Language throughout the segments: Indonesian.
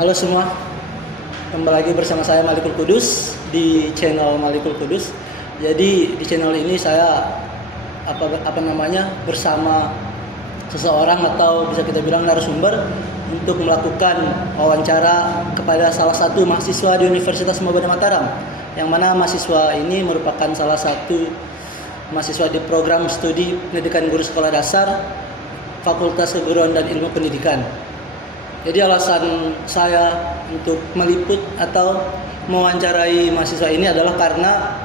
Halo semua, kembali lagi bersama saya Malikul Kudus di channel Malikul Kudus. Jadi di channel ini saya bersama seseorang atau bisa kita bilang narasumber untuk melakukan wawancara kepada salah satu mahasiswa di Universitas Muhammadiyah Mataram, yang mana mahasiswa ini merupakan salah satu mahasiswa di program studi pendidikan guru sekolah dasar Fakultas Keguruan dan Ilmu Pendidikan. Jadi alasan saya untuk meliput atau mewawancarai mahasiswa ini adalah karena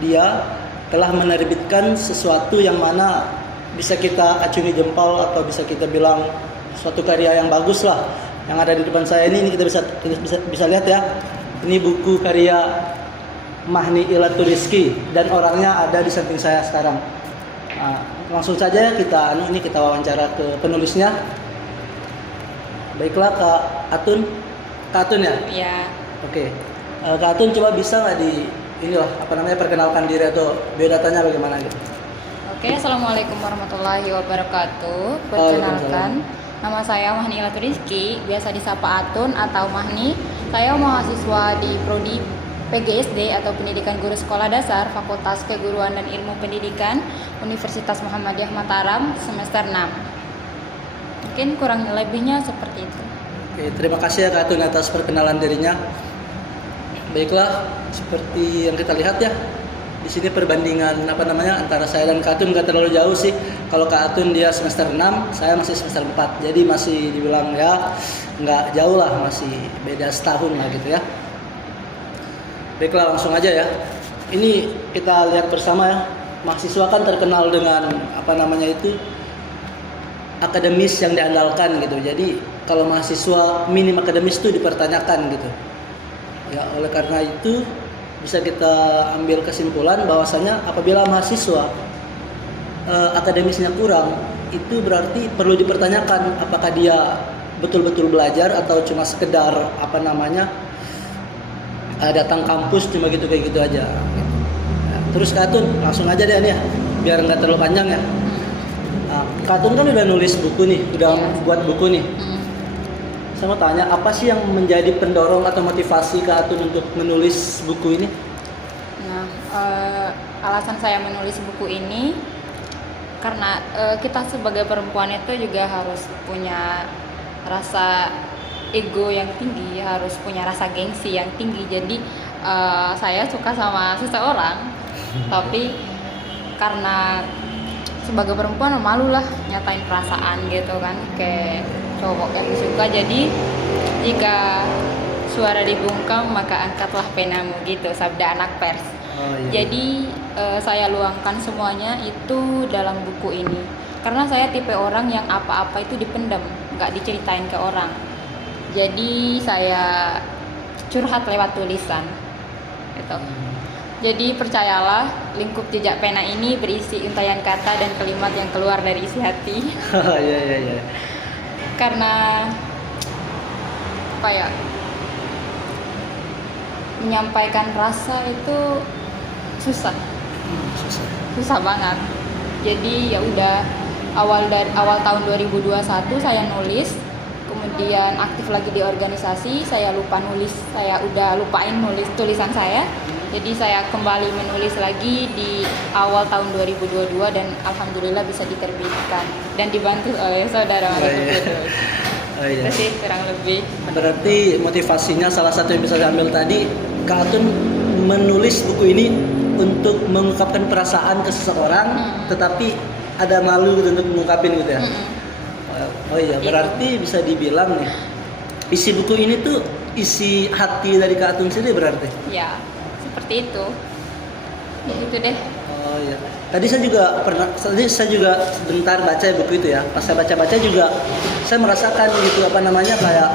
dia telah menerbitkan sesuatu yang mana bisa kita acungi jempol atau bisa kita bilang suatu karya yang bagus lah. Yang ada di depan saya ini kita bisa lihat ya. Ini buku karya Mahni Ilatul Rizki dan orangnya ada di samping saya sekarang. Nah, langsung saja kita wawancara ke penulisnya. Baiklah Kak Atun ya? Iya. Oke. Kak Atun coba bisa nggak perkenalkan diri atau biodatanya bagaimana gitu? Oke, Assalamualaikum warahmatullahi wabarakatuh. Perkenalkan, nama saya Mahni Ilatul Rizki, biasa disapa Atun atau Mahni. Saya mahasiswa di Prodi PGSD atau Pendidikan Guru Sekolah Dasar Fakultas Keguruan dan Ilmu Pendidikan Universitas Muhammadiyah Mataram semester 6. Mungkin kurang lebihnya seperti itu. Oke, terima kasih ya Kak Atun atas perkenalan dirinya. Baiklah, seperti yang kita lihat ya, di sini perbandingan antara saya dan Kak Atun nggak terlalu jauh sih. Kalau Kak Atun dia semester 6, saya masih semester 4. Jadi masih dibilang ya nggak jauh lah, masih beda setahun lah gitu ya. Baiklah, langsung aja ya. Ini kita lihat bersama ya. Mahasiswa kan terkenal dengan akademis yang diandalkan gitu. Jadi kalau mahasiswa minim akademis itu dipertanyakan gitu. Ya, oleh karena itu bisa kita ambil kesimpulan bahwasanya apabila mahasiswa akademisnya kurang, itu berarti perlu dipertanyakan apakah dia betul-betul belajar atau cuma sekedar datang kampus cuma gitu kayak gitu aja. Ya, terus Kak Atun langsung aja deh nih ya, biar nggak terlalu panjang ya. Nah, Kak Atun kan udah nulis buku nih, buat buku nih. Saya mau tanya, apa sih yang menjadi pendorong atau motivasi Kak Atun untuk menulis buku ini? Nah, alasan saya menulis buku ini karena kita sebagai perempuan itu juga harus punya rasa ego yang tinggi, harus punya rasa gengsi yang tinggi. Jadi saya suka sama seseorang, tapi karena sebagai perempuan malu lah nyatain perasaan gitu kan kayak cowok yang suka. Jadi jika suara dibungkam maka angkatlah penamu gitu, sabda anak pers. Iya. Jadi saya luangkan semuanya itu dalam buku ini karena saya tipe orang yang apa-apa itu dipendam, nggak diceritain ke orang. Jadi saya curhat lewat tulisan gitu. Jadi percayalah, lingkup jejak pena ini berisi untayan kata dan kalimat yang keluar dari isi hati. Iya. Karena menyampaikan rasa itu susah banget. Jadi ya udah awal tahun 2021 saya nulis, kemudian aktif lagi di organisasi, saya udah lupain nulis tulisan saya. Jadi saya kembali menulis lagi di awal tahun 2022 dan alhamdulillah bisa diterbitkan dan dibantu oleh saudara Malikul Kudus. Itu sih kurang lebih. Berarti motivasinya salah satu yang bisa diambil tadi, Kak Atun menulis buku ini untuk mengungkapkan perasaan ke seseorang, tetapi ada malu gitu untuk mengungkapin gitu ya. Oh iya, berarti bisa dibilang nih, isi buku ini tuh isi hati dari Kak Atun sendiri berarti? Ya, seperti itu. Gitu deh. Oh iya. Tadi saya juga sebentar baca buku itu ya. Pas saya baca juga saya merasakan gitu kayak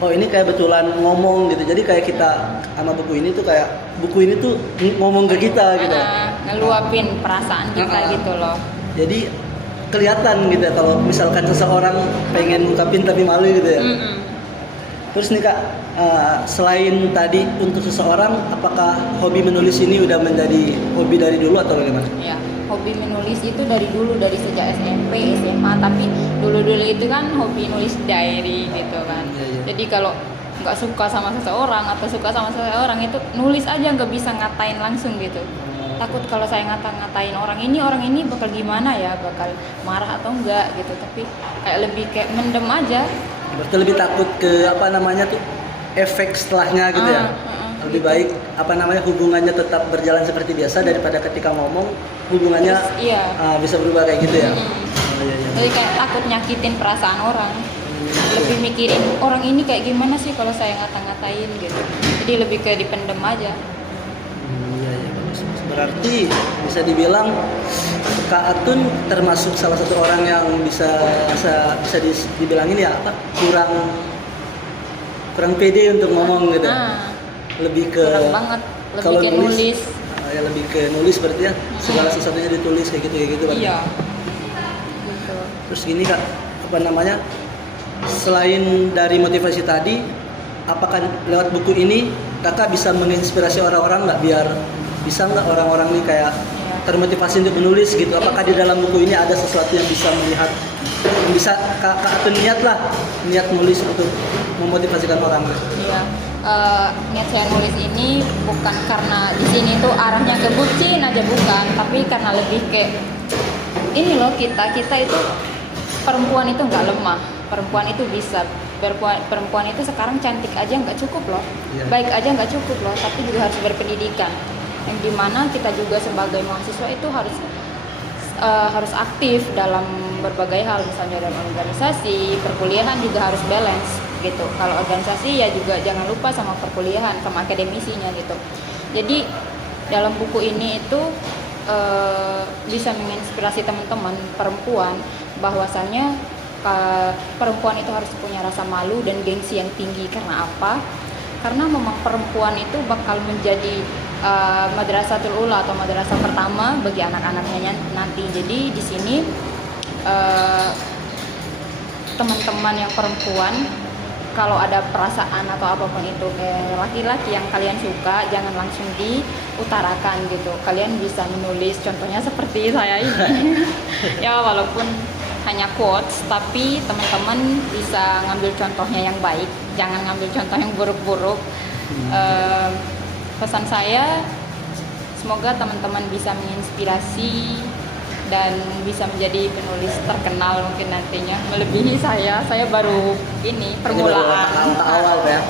oh ini kayak betulan ngomong gitu. Jadi kayak kita sama buku ini tuh ngomong ke kita gitu. Ngeluapin perasaan kita gitu loh. Jadi kelihatan gitu ya kalau misalkan seseorang pengen ngungkapin tapi malu gitu ya. Terus nih Kak, selain tadi untuk seseorang, apakah hobi menulis ini udah menjadi hobi dari dulu atau bagaimana? Ya, hobi menulis itu dari dulu, dari sejak SMP, SMA. Tapi dulu itu kan hobi nulis diary gitu kan. Iya. Jadi kalau nggak suka sama seseorang atau suka sama seseorang itu nulis aja, nggak bisa ngatain langsung gitu. Takut kalau saya ngatain orang ini bakal gimana ya, bakal marah atau enggak gitu, tapi kayak lebih kayak mendem aja. Berarti lebih takut ke apa namanya tuh efek setelahnya gitu ya. Lebih gitu. baik apa namanya hubungannya tetap berjalan seperti biasa daripada ketika ngomong hubungannya Terus, iya. Bisa berubah kayak gitu ya. Mm-mm. Oh, iya, iya. Jadi kayak takut nyakitin perasaan orang, lebih mikirin orang ini kayak gimana sih kalau saya ngata-ngatain gitu, jadi lebih ke dipendem aja. Iya, iya, bagus. Berarti bisa dibilang Kak Atun termasuk salah satu orang yang bisa dibilangin ya apa kurang pede untuk ngomong gitu. Lebih ke Kurang banget, lebih kalau ke nulis. Ya lebih ke nulis berarti ya segala sesuatunya ditulis kayak gitu berarti. Iya gitu. Terus gini Kak, apa namanya? Selain dari motivasi tadi, apakah lewat buku ini Kakak bisa menginspirasi orang-orang nggak biar bisa nggak orang-orang ini kayak termotivasi untuk menulis gitu? Apakah di dalam buku ini ada sesuatu yang bisa melihat, yang bisa Kak Atun niat nulis untuk memotivasikan orang? Iya. Niat saya nulis ini bukan karena di sini tuh arahnya ke bucin aja, bukan, tapi karena lebih kayak ini loh, kita itu perempuan itu nggak lemah, perempuan itu bisa, perempuan itu sekarang cantik aja nggak cukup loh, baik aja nggak cukup loh, tapi juga harus berpendidikan, yang dimana kita juga sebagai mahasiswa itu harus aktif dalam berbagai hal, misalnya dalam organisasi, perkuliahan juga harus balance gitu. Kalau organisasi ya juga jangan lupa sama perkuliahan, sama akademisinya gitu. Jadi dalam buku ini itu bisa menginspirasi teman-teman perempuan bahwasannya perempuan itu harus punya rasa malu dan gengsi yang tinggi. Karena apa? Karena memang perempuan itu bakal menjadi madrasatul ula atau madrasah pertama bagi anak-anaknya nanti. Jadi di sini teman-teman yang perempuan, kalau ada perasaan atau apapun itu kayak laki-laki yang kalian suka, jangan langsung diutarakan gitu. Kalian bisa menulis, contohnya seperti saya ini. Ya walaupun hanya quotes, tapi teman-teman bisa ngambil contohnya yang baik, jangan ngambil contoh yang buruk-buruk. Pesan saya, semoga teman-teman bisa menginspirasi dan bisa menjadi penulis terkenal mungkin nantinya, melebihi saya baru ini permulaan. Langkah awal ya.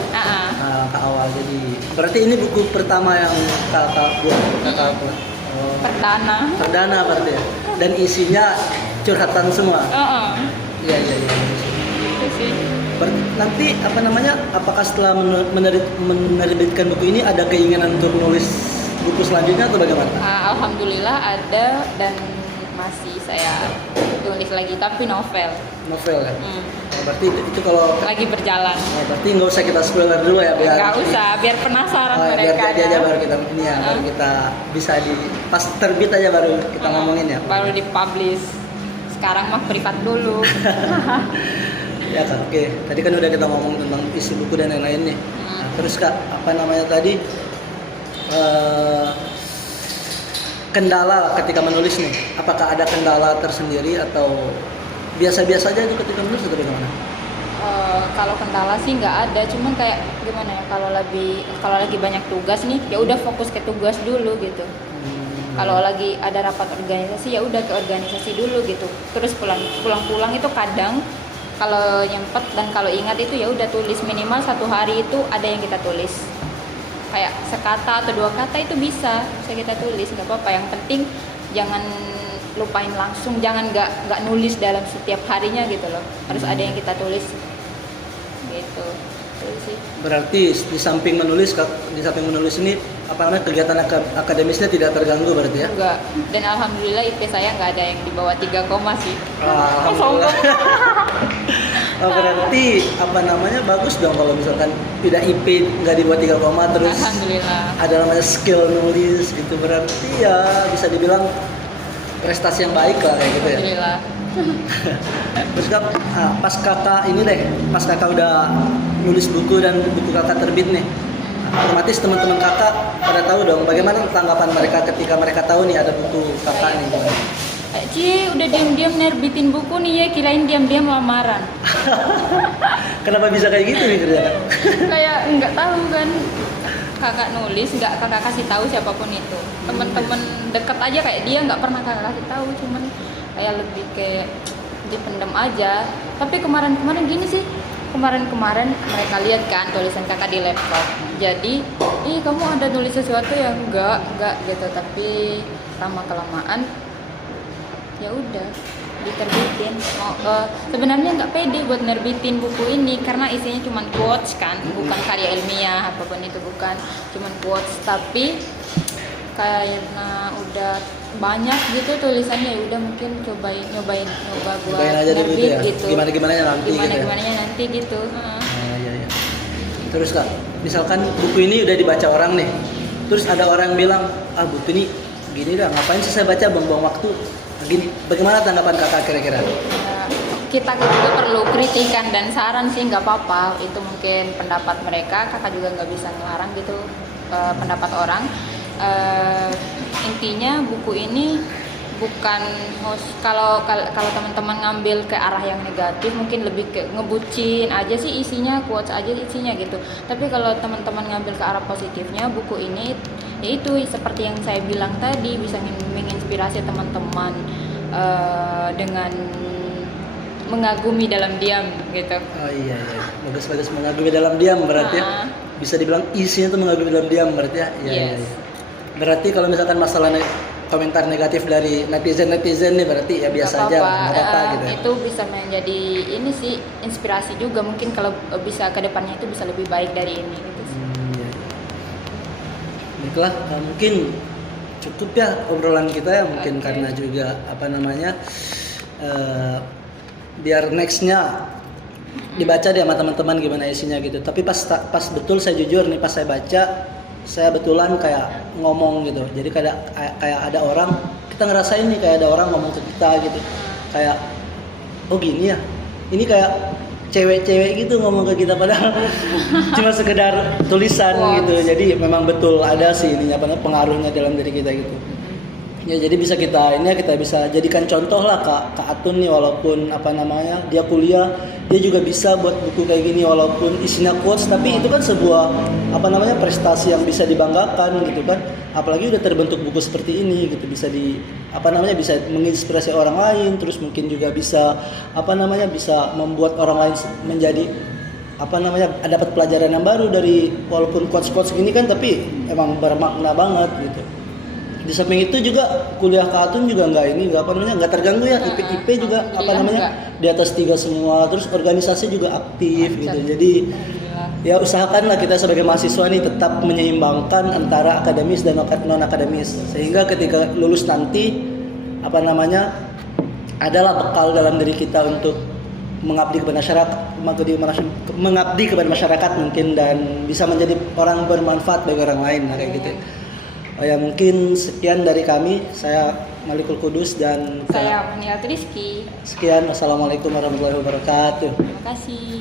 Langkah awal. Jadi berarti ini buku pertama yang kakak buat. Perdana berarti ya. Dan isinya curhatan semua. Iya. Itu sih. Nanti apa namanya? Apakah setelah menerbitkan buku ini ada keinginan untuk nulis buku selanjutnya atau bagaimana? Alhamdulillah ada, dan masih saya tulis lagi, tapi novel ya. Berarti itu kalau lagi berjalan. Berarti nggak usah kita spoiler dulu ya, nggak usah, biar penasaran mereka. Biar jadi aja baru kita ini ya, baru kita bisa pas terbit aja baru kita ngomongin ya. Baru dipublish. Sekarang mah privat dulu. Ya Kak, oke. Tadi kan udah kita ngomong tentang isi buku dan lain-lain nih. Nah, terus Kak, apa namanya tadi? Kendala ketika menulis nih, apakah ada kendala tersendiri atau biasa-biasa aja itu ketika menulis atau bagaimana? Kalau kendala sih nggak ada, cuman kayak gimana ya, kalau lagi banyak tugas nih, ya udah fokus ke tugas dulu gitu. Kalau lagi ada rapat organisasi, ya udah ke organisasi dulu gitu. Terus pulang-pulang itu kadang kalau nyempet dan kalau ingat itu ya udah tulis, minimal 1 hari itu ada yang kita tulis. Kayak sekata atau 2 kata itu bisa kita tulis, nggak apa-apa. Yang penting jangan lupain langsung, jangan nggak nulis dalam setiap harinya gitu loh. Harus ada yang kita tulis gitu. Terus sih. Berarti di samping menulis ini apa namanya kegiatan akademisnya tidak terganggu berarti ya? Enggak. Dan alhamdulillah IP saya nggak ada yang di bawah 3 koma sih. Alhamdulillah. Berarti apa namanya bagus dong kalau misalkan tidak IP nggak di bawah 3 koma terus. Alhamdulillah. Ada namanya skill nulis gitu, berarti ya bisa dibilang prestasi yang baik lah kayak gitu ya. Alhamdulillah. Terus Kak, pas kakak udah nulis buku dan buku kakak terbit nih, otomatis teman-teman kakak pada tahu dong bagaimana tanggapan mereka ketika mereka tahu nih ada buku kakak nih. Ci udah diam-diam nerbitin buku nih ya, kirain diam-diam lamaran. Kenapa bisa kayak gitu nih kerja? Kayak nggak tahu kan, kakak nulis nggak kakak kasih tahu siapapun itu, teman-teman dekat aja kayak dia nggak pernah kakak kasih tahu, cuman kayak lebih kayak dipendam aja. Tapi kemarin gini sih, kemarin mereka lihat kan tulisan kakak di laptop, jadi ih kamu ada nulis sesuatu ya, enggak gitu, tapi lama kelamaan ya udah diterbitin. Sebenarnya nggak pede buat nerbitin buku ini karena isinya cuma quotes kan, bukan karya ilmiah apapun itu, bukan cuman quotes. Tapi karena udah banyak gitu tulisannya, ya udah mungkin nyoba buat Cobain aja dulu nerbit ya. gitu. Gimana nanti gitu ya. Gimana nanti gitu. Iya. Terus Kak, misalkan buku ini udah dibaca orang nih, terus ada orang bilang, buku ini gini dah, ngapain sih saya baca, buang-buang waktu gini. Bagaimana tanggapan kakak kira-kira? Kita juga perlu kritikan dan saran sih, nggak apa-apa, itu mungkin pendapat mereka, kakak juga nggak bisa ngelarang gitu pendapat orang. Intinya buku ini bukan kalau teman-teman ngambil ke arah yang negatif, mungkin lebih ke ngebucin aja sih isinya, quotes aja isinya gitu. Tapi kalau teman-teman ngambil ke arah positifnya, buku ini yaitu seperti yang saya bilang tadi, bisa menginspirasi teman-teman dengan mengagumi dalam diam gitu. Oh iya, bagus mengagumi dalam diam berarti ya. Bisa dibilang isinya tuh mengagumi dalam diam berarti ya. Iya. Berarti kalau misalkan masalah komentar negatif dari netizen nih berarti ya biasa aja, nggak apa-apa gitu ya. Itu bisa menjadi ini sih inspirasi juga, mungkin kalau bisa ke depannya itu bisa lebih baik dari ini gitu sih. Iya. Baiklah, mungkin cukup ya obrolan kita ya, mungkin karena juga biar nextnya dibaca deh sama teman-teman gimana isinya gitu. Tapi pas betul, saya jujur nih, pas saya baca, saya betulan kayak ngomong gitu. Jadi kayak ada orang, kita ngerasain nih kayak ada orang ngomong ke kita gitu. Kayak oh gini ya. Ini kayak cewek-cewek gitu ngomong ke kita, padahal cuma sekedar tulisan gitu. Jadi memang betul ada sih ininya, pengaruhnya dalam diri kita gitu. Ya jadi bisa kita bisa jadikan contoh lah Kak Atun nih, walaupun dia kuliah, dia juga bisa buat buku kayak gini walaupun isinya quotes, tapi itu kan sebuah prestasi yang bisa dibanggakan gitu kan. Apalagi udah terbentuk buku seperti ini gitu, bisa bisa menginspirasi orang lain, terus mungkin juga bisa bisa membuat orang lain menjadi dapat pelajaran yang baru dari walaupun quotes gini kan, tapi emang bermakna banget gitu. Di samping itu juga kuliah Kak Atun juga nggak terganggu ya, IP juga di atas 3 semua, terus organisasi juga aktif gitu. Jadi ya usahakanlah kita sebagai mahasiswa nih tetap menyeimbangkan antara akademis dan non akademis, sehingga ketika lulus nanti adalah bekal dalam diri kita untuk mengabdi kepada masyarakat mungkin, dan bisa menjadi orang bermanfaat bagi orang lain kayak gitu. Ya mungkin sekian dari kami. Saya Malikul Kudus dan saya Muniat Rizky. Sekian, wassalamualaikum warahmatullahi wabarakatuh. Terima kasih.